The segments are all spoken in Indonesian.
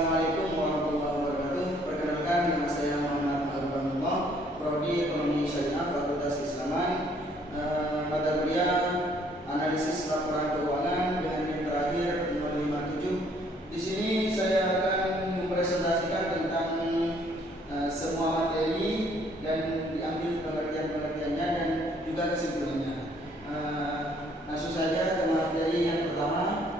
Assalamualaikum warahmatullahi wabarakatuh. Perkenalkan, nama saya Muhammad Al-Banullah, Prodi Ekonomi Syariah Fakultas Keislaman. Mata kuliah Analisis Laporan Keuangan dengan NIM terakhir 057. Di sini saya akan mempresentasikan tentang semua materi dan diambil pengertian-pengertiannya dan juga kesimpulannya. Langsung saja ke materi yang pertama.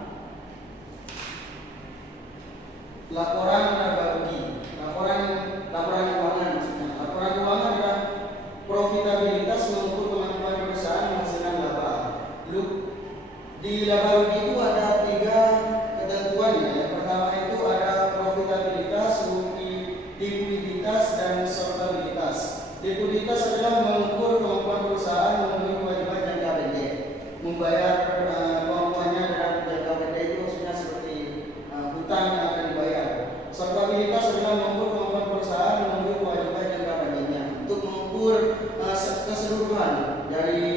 Laporan laba rugi, laporan keuangan maksudnya. Laporan keuangan adalah profitabilitas mengukur kemampuan perusahaan menghasilkan laba. Di laba rugi itu ada 3 ketentuan ya. Yang pertama itu ada profitabilitas, likuiditas, dan solvabilitas. Likuiditas adalah mengukur kemampuan perusahaan memenuhi kewajiban jangka pendek, membayar kemampuannya dalam jangka pendek itu maksudnya seperti hutang yang akan dibayar. Solvabilitas adalah mengukur kemampuan perusahaan memenuhi kewajiban jangka panjangnya untuk mengukur keseluruhan dari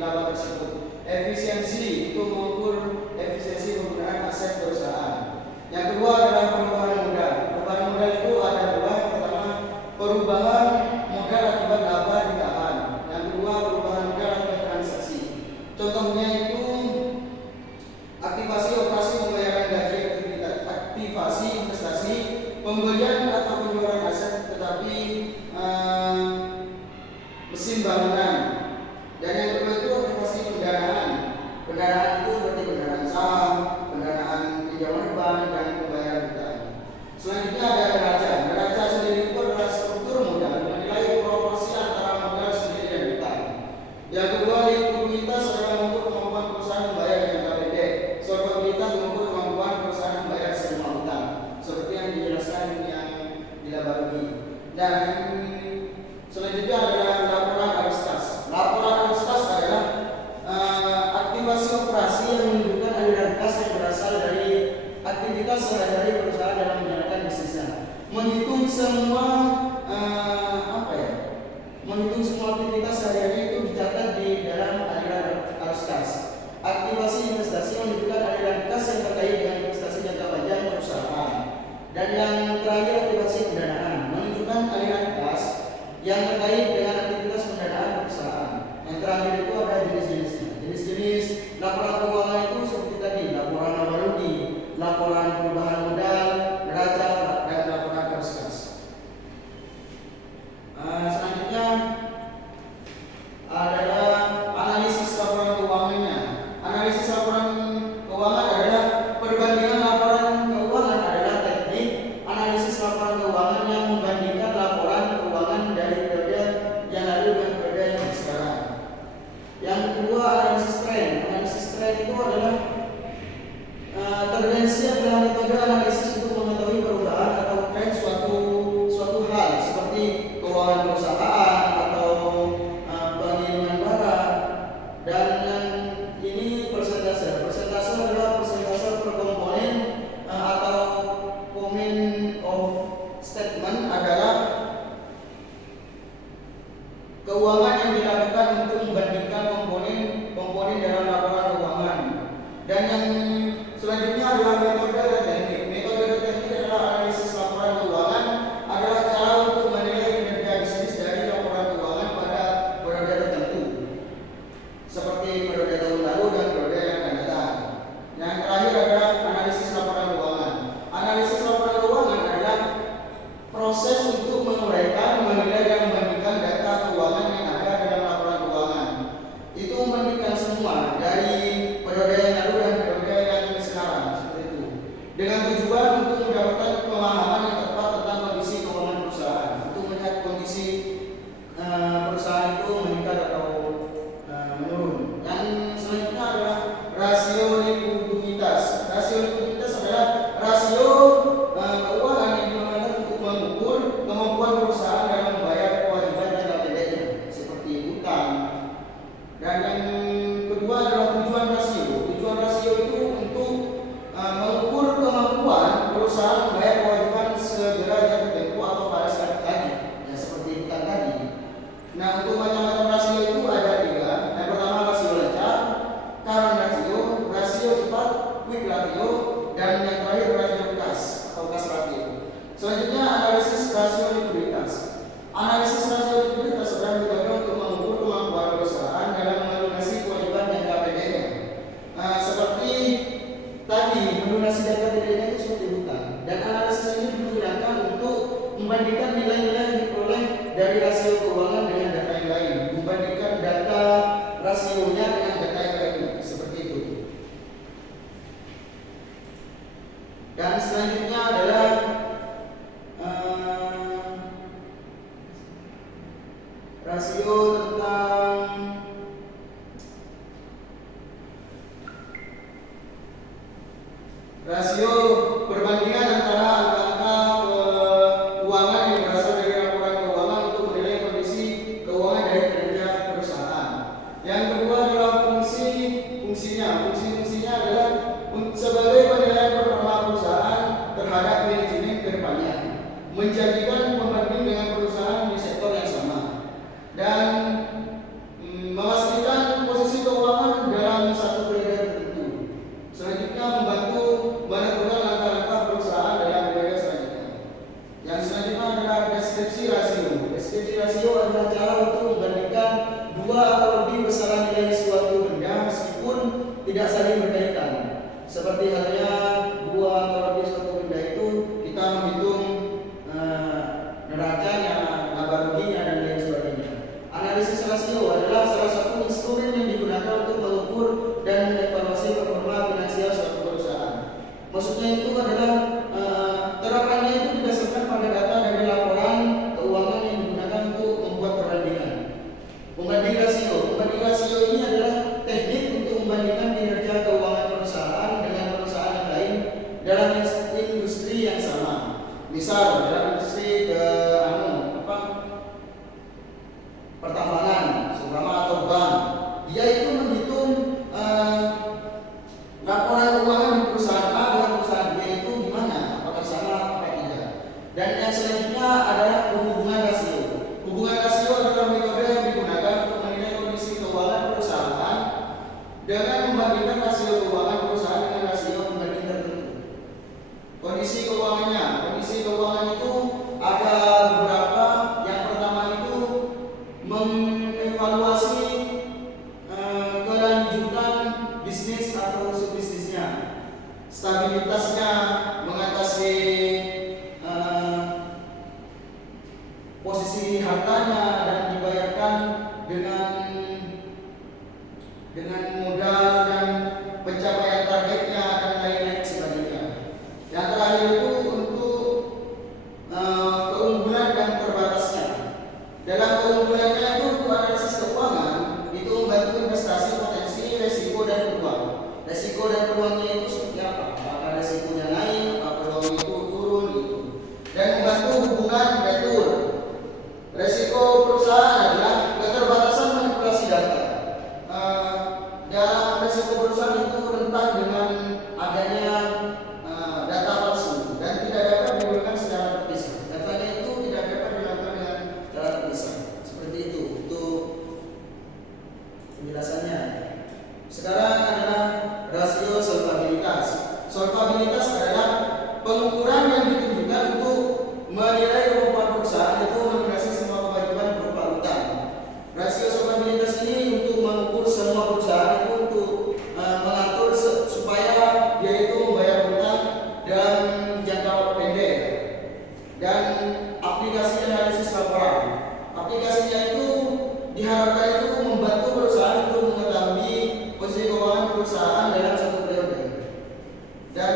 laba tersebut. Efisiensi itu mengukur efisiensi penggunaan aset perusahaan. Yang kedua adalah perubahan modal. Perubahan modal itu ada 2. Yang pertama, perubahan modal akibat laba ditahan. Yang kedua, perubahan modal akibat transaksi. Contohnya itu aktivasi operasi pembayaran gaji, aktivasi investasi, pembelian atau penjualan aset tetapi mesin bangunan. Dan yang kedua itu aktivasi pendanaan. Pendanaan itu seperti pendanaan saham, pendanaan pinjaman bank, dan pembayaran hutang. Selanjutnya ada neraca. Neraca sendiri itu adalah struktur modal menilai proporsi antara modal sendiri dan hutang. Yang kedua, likuiditas adalah mengukur kemampuan perusahaan membayar jangka pendek. Solvabilitas mengukur kemampuan perusahaan membayar semua hutang, seperti yang dijelaskan yang di laba rugi. Dan selanjutnya adalah laporan arus kas. Laporan arus kas adalah aktivasi operasi yang menunjukkan aliran kas yang berasal dari aktivitas sehari-hari perusahaan dalam menjalankan bisnisnya. Menghitung semua menghitung semua aktivitas sehari-hari itu dicatat di dalam aliran arus kas. Aktivasi investasi menunjukkan aliran kas yang terkait dengan investasi jangka panjang perusahaan. Dan yang terakhir, aktivasi pendanaan menunjukkan aliran kas yang terkait dengan aktivitas pendanaan perusahaan. Yang terakhir itu ada jenis-jenisnya. Jenis-jenis laporan keuangan itu seperti tadi, laporan laba rugi, laporan perubahan modal, neraca, dan laporan arus kas. Selanjutnya adalah analisis laporan keuangannya. Analisis laporan keuangan adalah perbandingan laporan keuangan adalah teknik analisis laporan keuangan yang membandingkan laporan keuangan dari periode yang lalu dengan periode yang sekarang. Yang kedua, analisis tren. Analisis tren itu adalah tendensi adalah metode analisis untuk mengetahui perubahan atau tren suatu hal seperti keuangan perusahaan atau pengiriman barang. Dan ini persentase. Persentase adalah persentase per komponen atau comment of statement adalah keuangan yang dilakukan untuk membandingkan komponen dalam laporan keuangan. Dan yang selanjutnya adalah metode dan teknik. Metode dan teknik adalah analisis laporan keuangan adalah cara untuk menilai kinerja bisnis dari laporan keuangan pada periode tertentu, seperti periode tahun lalu dan periode yang akan datang. Yang terakhir adalah analisis laporan keuangan. Analisis laporan keuangan adalah proses untuk menguraikan, menilai, dan membandingkan data keuangan yang ada dalam laporan keuangan. Itu membandingkan semua dari periode yang lalu dan periode yang sekarang, seperti itu. Dengan tujuan untuk mendapatkan pemahaman yang tepat tentang kondisi keuangan perusahaan, untuk melihat kondisi perusahaan itu meningkat atau menurun. Yang selanjutnya adalah rasio likuiditas. Rasio likuiditas adalah rasio keuangan yang digunakan untuk mengukur kemampuan perusahaan dalam membayar kewajiban jangka pendeknya, seperti hutang. Dan yang kedua adalah tujuan rasio. Tujuan rasio itu untuk mengukur kemampuan membandingkan nilai-nilai yang diperoleh dari rasio keuangan dengan data yang lain, membandingkan data rasionya dengan data yang lain, seperti itu. Dan selanjutnya adalah rasio tentang rasio perbandingan antara angka-angka keuangan yang berasal dari laporan keuangan untuk menilai kondisi keuangan dari kinerja perusahaan. Yang kedua adalah fungsinya adalah sebagai penilaian performa perusahaan terhadap manajemen ke depannya, menjadikan pembanding dengan perusahaan di sektor yang sama, dan memastikan posisi keuangan dalam satu periode tertentu. Selanjutnya membantu menentukan langkah-langkah perusahaan dalam periode selanjutnya. Yang selanjutnya adalah deskripsi rasio. Deskripsi rasio adalah cara untuk membandingkan dua atau lebih besaran nilai suatu benda meskipun tidak saling berkaitan. Seperti halnya dua atau lebih suatu benda itu kita menghitung neracanya, laba ruginya, dan lain sebagainya. Analisis rasio adalah salah satu instrumen yang digunakan untuk mengukur dan mengevaluasi performa finansial suatu perusahaan. Maksudnya itu adalah terapannya itu didasarkan pada data dari laporan keuangan yang digunakan untuk membuat perbandingan. Pembanding rasio ini adalah teknik untuk membandingkan kinerja keuangan perusahaan dengan perusahaan yang lain dalam industri yang sama. Misal dalam industri pertambangan, seumpama atau bank, dia itu menghitung laporan keuangan di perusahaan A dengan perusahaan B itu gimana, apakah sama atau tidak. Dan yang selanjutnya adalah hubungan rasio. Hubungan rasio adalah metode yang digunakan untuk menilai kondisi keuangan perusahaan dengan membandingkan rasio keuangan perusahaan dengan rasio pembanding tertentu. Kondisi keuangan itu ada beberapa. Yang pertama itu mengevaluasi kelanjutan bisnis atau subbisnisnya, stabilitasnya, mengatasi posisi hartanya dan dibayarkan dengan modal dan pencapaian targetnya dan lain-lain sebagainya. Yang terakhir itu untuk keunggulan dan terbatasnya. Dalam keunggulannya itu untuk analisis keuangan itu membantu investasi potensi, resiko dan peluang. Resiko dan peluangnya itu seperti apa? Apakah resikonya naik, apakah peluangnya itu turun gitu. Dan membantu hubungan retur. Resiko perusahaan adalah keterbatasan manipulasi data. Dalam resiko perusahaan itu rentan dengan adanya data palsu dan tidak dapat digunakan secara terpisah. Datanya itu tidak dapat dilakukan dengan cara terpisah. Seperti itu untuk penjelasannya. Sekarang adalah rasio solvabilitas. Solvabilitas adalah pengukuran yang ditujukan untuk menilai kemampuan perusahaan itu melunasi semua kewajiban berupa utang. Rasio solvabilitas ini untuk mengukur semua perusahaan itu untuk mengatur supaya dia itu membayar utang dalam jangka pendek. Dan aplikasi analisis laporan. Aplikasinya itu diharapkan itu membantu perusahaan untuk mengetahui posisi keuangan perusahaan dalam satu periode dan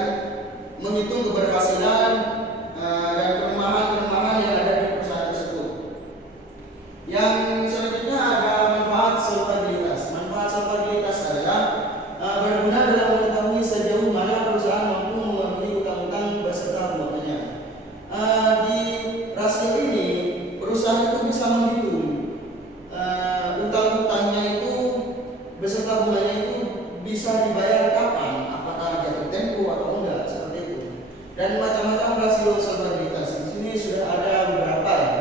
menghitung keberhasilan dan kelemahan-kelemahan yang ada di perusahaan tersebut. Yang selanjutnya ada manfaat solvabilitas. Manfaat solvabilitas adalah berguna dalam mengetahui sejauh mana perusahaan mampu memenuhi utang-utang beserta bunganya. Di rasio ini perusahaan itu bisa menghitung utang-utangnya itu beserta bunganya itu bisa dibayar kapan, apakah jatuh tempo atau enggak, seperti itu. Dan macam-macam rasio solvabilitas. Di sini sudah ada beberapa ya.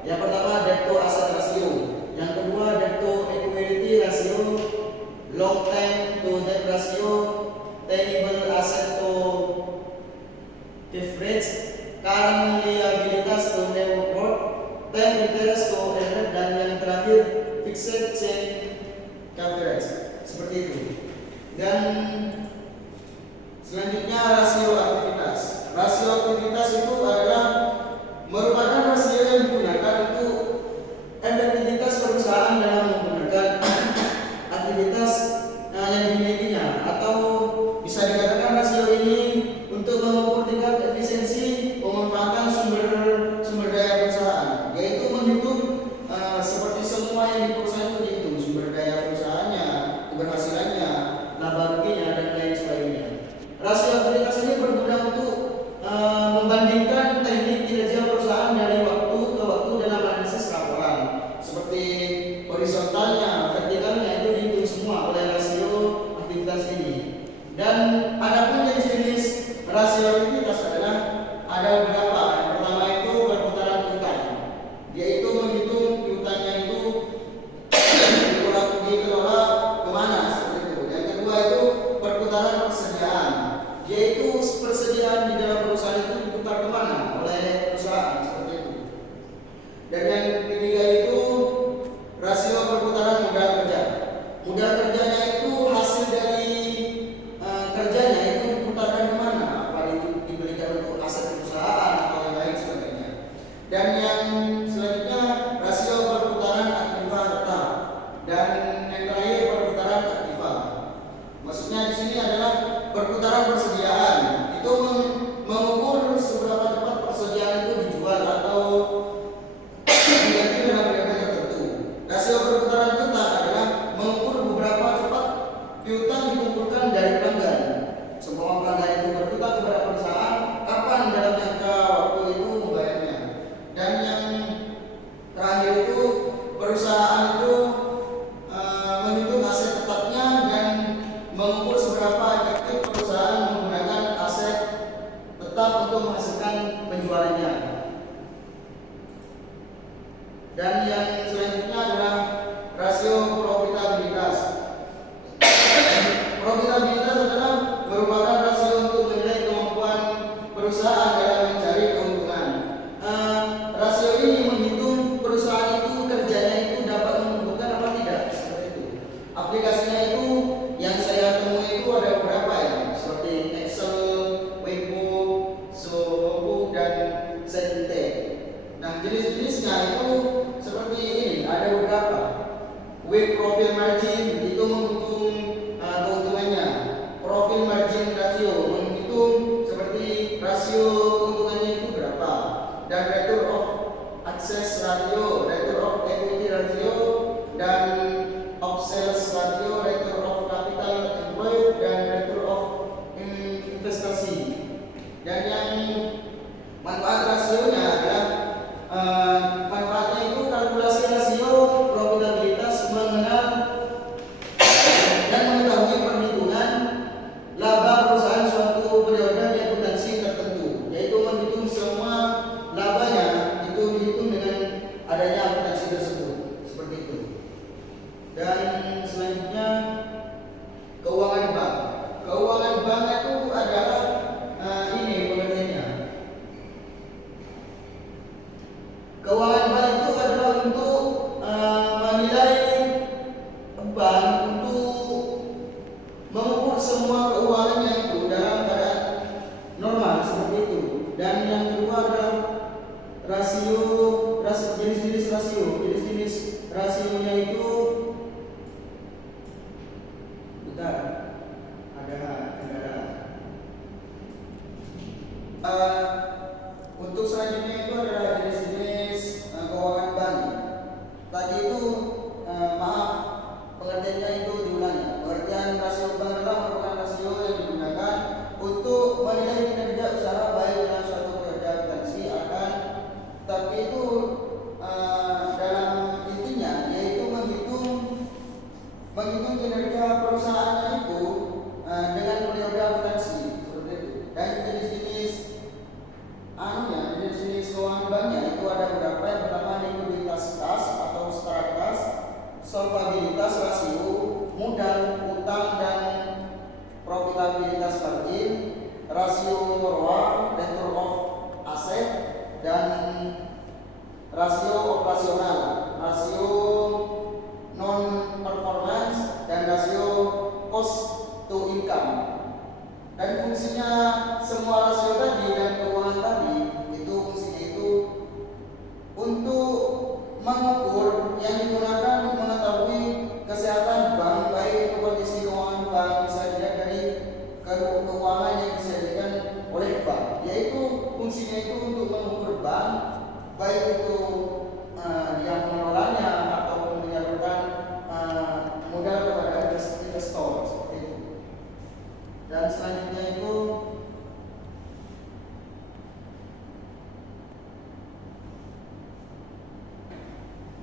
Yang pertama debt to asset ratio, yang kedua debt to equity ratio, long term to debt ratio, tangible asset to leverage, current liabilities to net worth, term interest to asset, dan yang terakhir fixed charge coverage. Seperti itu. Dan selanjutnya rasio aktivitas. Rasio aktivitas itu adalah merupakan ada beberapa. Yang pertama itu perputaran piutang, yaitu menghitung piutangnya itu dikelola kemana seperti itu. Yang kedua itu perputaran persediaan, yaitu persediaan di dalam perusahaan itu diputar kemana oleh perusahaan seperti itu. Dan yang ketiga itu rasio perputaran modal kerja. Modal kerjanya itu hasil dari kerjanya itu diputarkan kemana? Apa itu diberikan untuk aset perusahaan atau yang lain sebagainya. Dan yang selanjutnya rasio perputaran aktiva tetap. Dan yang terakhir perputaran aktiva. Maksudnya di sini adalah perputaran persediaan. Itu mengukur seberapa cepat persediaan itu dijual atau diganti dengan harga tertentu. Rasio perputaran piutang adalah mengukur beberapa cepat piutang dikumpulkan dari pelanggan. Semua pelanggan itu berpiutang kepada perusahaan, kapan dalam jangka waktu itu membayarnya. Dan yang terakhir itu perusahaan itu menghitung aset tetapnya dan mengukur seberapa efektif perusahaan menggunakan aset tetap untuk menghasilkan penjualannya. Dan yang selanjutnya adalah rasio profitabilitas. Profitabilitas adalah merupakan rasio untuk menilai kemampuan perusahaan dalam mencari keuntungan. Rasio ini menghitung perusahaan itu kerjanya itu dapat menguntungkan apa tidak, seperti itu. Aplikasinya itu yang saya temui itu ada beberapa ya, seperti Excel, Weibo, Zoho, dan Zetinte. Nah, jenis-jenisnya itu seperti ini, ada beberapa. With profit margin itu menghitung keuntungannya. Profit margin ratio menghitung seperti rasio keuntungannya itu berapa. Dan return of access ratio, return of equity ratio, dan of sales ratio, return of capital employed, dan return of investasi. Dan yang manfaat rasionya adalah manfaatnya itu kalkulasi rasio profitabilitas, mengenal dan mengetahui perhitungan laba perusahaan suatu periode di akuntansi tertentu, yaitu menghitung semua labanya itu dihitung dengan adanya akuntansi tersebut, seperti itu. Dan selanjutnya keuangan bank. Keuangan bank itu adalah ini pengertiannya. Keuangan bank itu adalah untuk menilai bank untuk mengukur semua keuangannya itu dalam keadaan normal seperti itu. Dan yang kedua adalah jenis-jenis rasio. Jenis-jenis rasionya itu untuk selanjutnya itu adalah jenis-jenis keuangan bank. Tadi itu maaf, pengertiannya itu diulangi. Pengertian rasio bank adalah merupakan rasio yang digunakan untuk menilai kinerja usaha baik dalam suatu periode akuntansi akan, tapi itu dalam intinya yaitu menghitung kinerja perusahaannya itu dengan periode akuntansi seperti itu. Dan jenis-jenis jenis keuangan banknya itu ada beberapa. Yang pertama likuiditas kas atau setara kas, solvabilitas rasio, modal, utang dan profitabilitas margin, rasio ROA, return of asset, dan rasio operasional, rasio non performance, dan rasio cost to income. Dan fungsinya semua rasio tadi dan keuangan tadi itu fungsinya itu untuk mengukur yang digunakan mengetahui kesehatan bank, baik kondisi keuangan bank bisa dilihat dari keuangan yang disediakan oleh bank, yaitu fungsinya itu untuk mengukur bank baik itu yang mengelolanya ataupun menyalurkan modal kepada investor seperti itu. Dan selanjutnya itu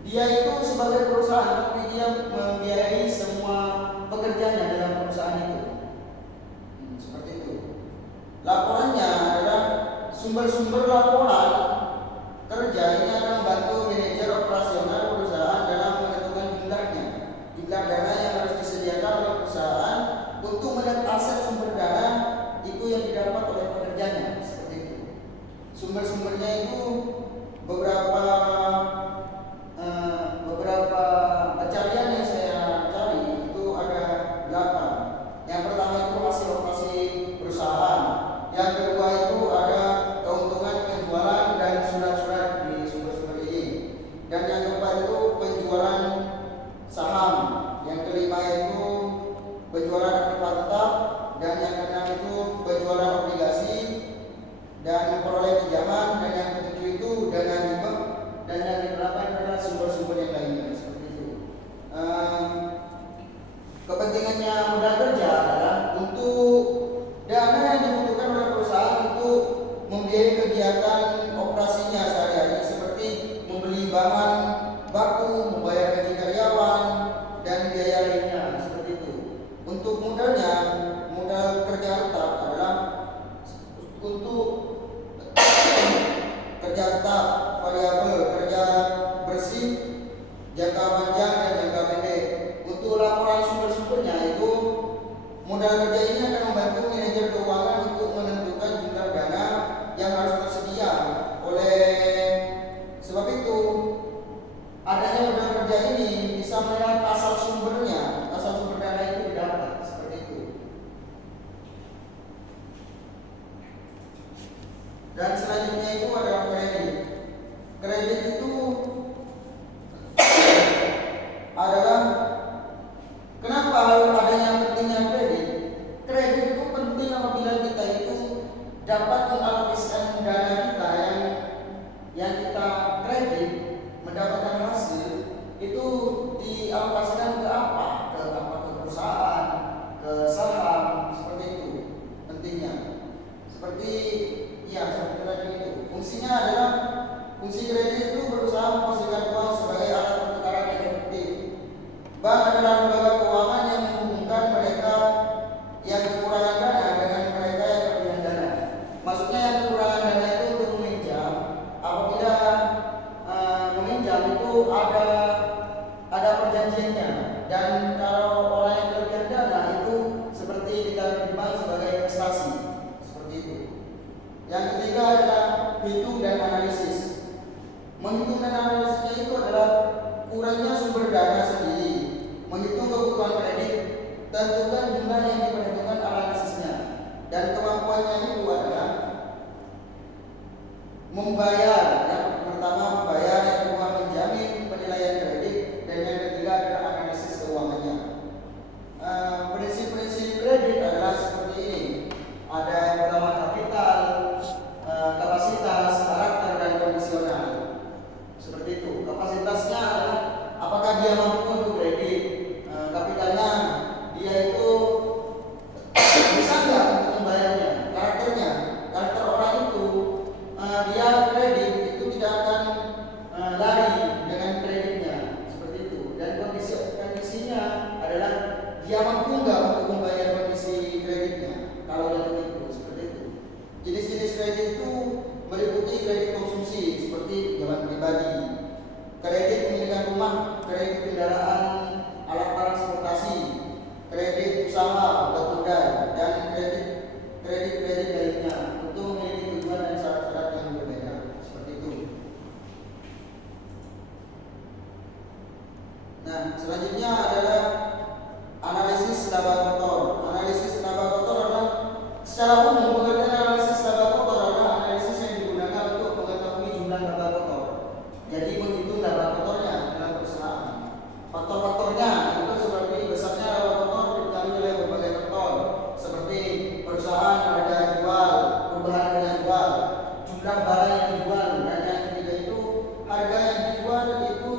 dia itu sebagai perusahaan, tapi dia membiayai semua pekerjanya dalam perusahaan itu. Seperti itu. Laporannya adalah sumber-sumber laporan kerja ini akan membantu manajer operasional perusahaan dalam menentukan jumlah dana yang harus disediakan oleh perusahaan untuk melihat aset sumber dana itu yang didapat oleh pekerjanya, seperti itu. Sumber-sumbernya itu beberapa pencarian yang saya cari itu ada 8. Yang pertama itu hasil operasi perusahaan. Yang kedua itu ada keuntungan penjualan dan surat-surat di sumber-sumber ini. Dan yang keempat itu penjualan saham. Yang kelima itu penjualan artefak tetap. Dan yang keenam itu penjualan obligasi dan memperoleh pinjaman. Dan yang ketujuh itu dana hibah. Dan yang kedelapan adalah sumber-sumber yang lainnya, seperti itu. Kepentingannya modal kerja adalah untuk dana yang dibutuhkan oleh perusahaan untuk membiayai kegiatan operasinya sehari-hari, seperti membeli bahan baku, membayar gaji karyawan, dan biaya lainnya, seperti itu. Untuk modalnya, modal kerja tetap adalah untuk kerja tetap, variabel, kerja bersih, jangka panjang dan jangka pendek. Untuk laporan sumber-sumbernya itu modal kerja ini akan membantu manajer keuangan untuk menentukan jumlah dana yang harus tersedia. Oleh sebab itu, adanya modal kerja ini bisa melihat asal sumbernya, asal sumber dana itu didapat, seperti itu. Dan selanjutnya itu adalah kredit. Kredit itu adalah kenapa harus adanya pentingnya kredit? Kredit itu penting apabila kita itu dapat mengalokasikan dana kita yang kita kredit mendapatkan hasil itu dialokasikan ke apa? Ke perusahaan, ke saham, seperti itu pentingnya. Seperti tadi itu. Fungsinya adalah fungsi kredit itu berusaha menghasilkan uang sebagai alat pertukaran yang efektif. Bank adalah lembaga keuangan yang menghubungkan mereka yang kekurangan dana dengan mereka yang kelebihan dana. Maksudnya yang kekurangan dana itu untuk meminjam. Apabila meminjam itu ada perjanjiannya. Dan kalau orang yang kelebihan dana itu seperti ditarik di bank sebagai investasi, seperti itu. Yang ketiga adalah hitung dan analisis. Menghitung dan analisisnya itu adalah kurangnya sumber dana sendiri, menghitung kebutuhan kredit, tentukan jumlah yang diperhitungkan analisisnya, dan kemampuannya itu adalah membayar. Yang pertama membayar, yang kedua menjamin penilaian kredit, dan yang ketiga adalah analisis keuangannya. Prinsip-prinsip kredit adalah seperti ini. Ada yang pertama kapital, kapasitas, karakter, dan kondisional. Seperti itu. Kapasitasnya adalah apakah dia mampu untuk kredit. Kapitalnya dia itu bisa nggak untuk membayarnya. Karakternya, karakter orang itu dia kredit itu tidak akan lari dengan kreditnya, seperti itu. Dan kondisinya adalah dia mampu nggak untuk membayar kondisi kreditnya kalau dia menipu, seperti itu. Jenis-jenis kredit itu meliputi kredit konsumsi seperti jalan pribadi, kredit pemilikan rumah, kredit kendaraan, alat transportasi, kredit usaha, modal, dan kredit lainnya untuk memiliki tujuan dan syarat-syarat yang berbeda, seperti itu. Nah, selanjutnya adalah analisis laba kotor. Analisis laba kotor adalah secara umum pengertian analisis laba kotor adalah analisis yang digunakan untuk mengetahui jumlah laba kotor. Jadi menghitung laba kotornya dalam perusahaan. Faktor-faktornya itu seperti besarnya laba kotor dipengaruhi oleh berbagai faktor, seperti perusahaan, harga jual, perubahan harga jual, jumlah barang yang dijual, dan yang ketiga itu harga yang dijual itu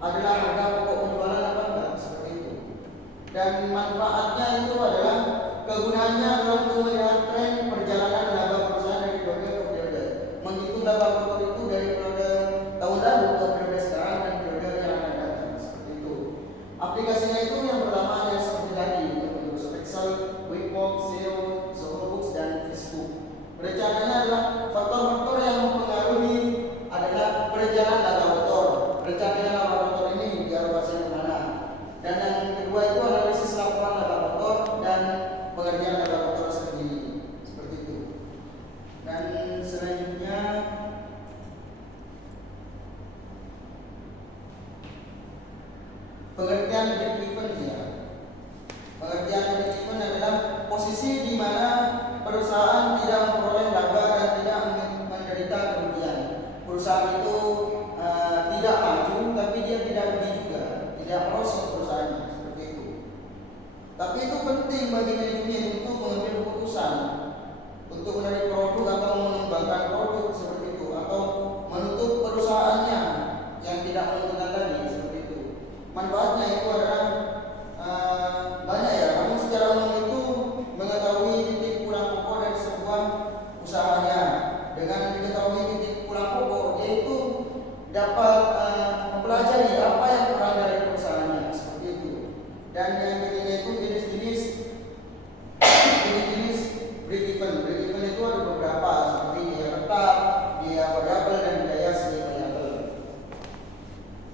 adalah harga pokok penjualan apa enggak, seperti itu. Dan manfaatnya itu adalah kegunaannya adalah untuk melihat tren perjalanan laba perusahaan dari periode ke periode. Menghitung laba kotor itu dari periode tahun lalu ke periode sekarang dan periode yang akan datang, seperti itu. Aplikasinya itu yang pertama yang seperti tadi, Microsoft Excel, QuickBooks, SEO, Zoho Books, dan Facebook. Rencananya adalah faktor perusahaan itu tidak maju, tapi dia tidak rugi juga, tidak merosot perusahaannya seperti itu. Tapi itu penting bagi manajemen untuk mengambil keputusan untuk menarik produk atau mengembangkan produk seperti itu, atau menutup perusahaannya yang tidak menguntungkan tadi seperti itu. Manfaatnya itu adalah banyak ya. Namun secara umum itu mengetahui titik pulang pokok dari sebuah usahanya. Dengan diketahui titik pulang pokok, dia itu dapat mempelajari apa yang kurang dari perusahaannya seperti itu. Dan yang ketiga itu jenis-jenis break even. Break even itu ada beberapa seperti biaya tetap, biaya variabel, dan biaya semi variabel.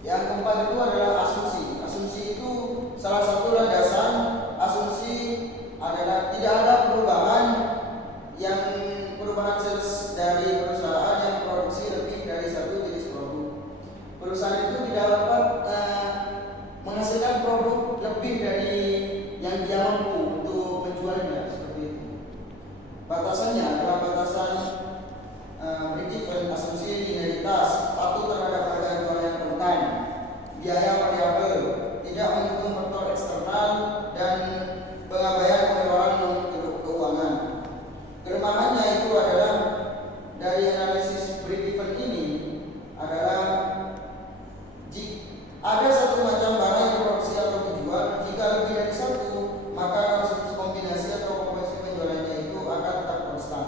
Yang keempat itu adalah asumsi. Asumsi itu salah satu landasan. Asumsi adalah tidak ada perubahan sales dari perusahaan yang produksi lebih dari satu jenis produk. Perusahaan itu tidak dapat menghasilkan produk lebih dari yang dia mampu untuk menjualnya seperti itu. Batasannya adalah batasan break even, asumsi linearitas, patuh terhadap harga jual yang kontan, biaya variabel, tidak menghitung faktor eksternal, dan pengabaian pengeluaran non keuangan. Kelemahannya itu adalah dari analisis break even ini adalah ada satu macam barang yang diproduksi atau dijual, jika lebih dari satu, maka kombinasi atau komposisi penjualannya itu akan tetap konstan.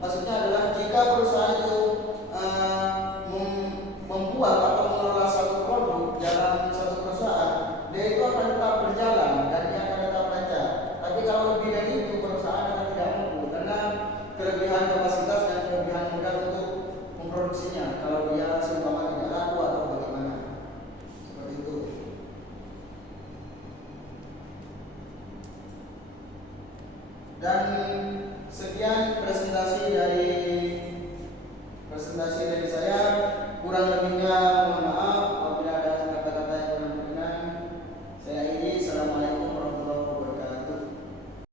Maksudnya adalah jika perusahaan itu membuat atau mengelola satu produk dalam satu perusahaan, dia itu akan tetap berjalan dan dia akan tetap lancar. Tapi kalau lebih dari itu, perusahaan akan tidak mampu karena kelebihan kapasitas dan kelebihan modal untuk memproduksinya. Kalau dia seumpama tidak laku atau bagaimana, seperti itu. Dan sekian presentasi dari saya, kurang lebihnya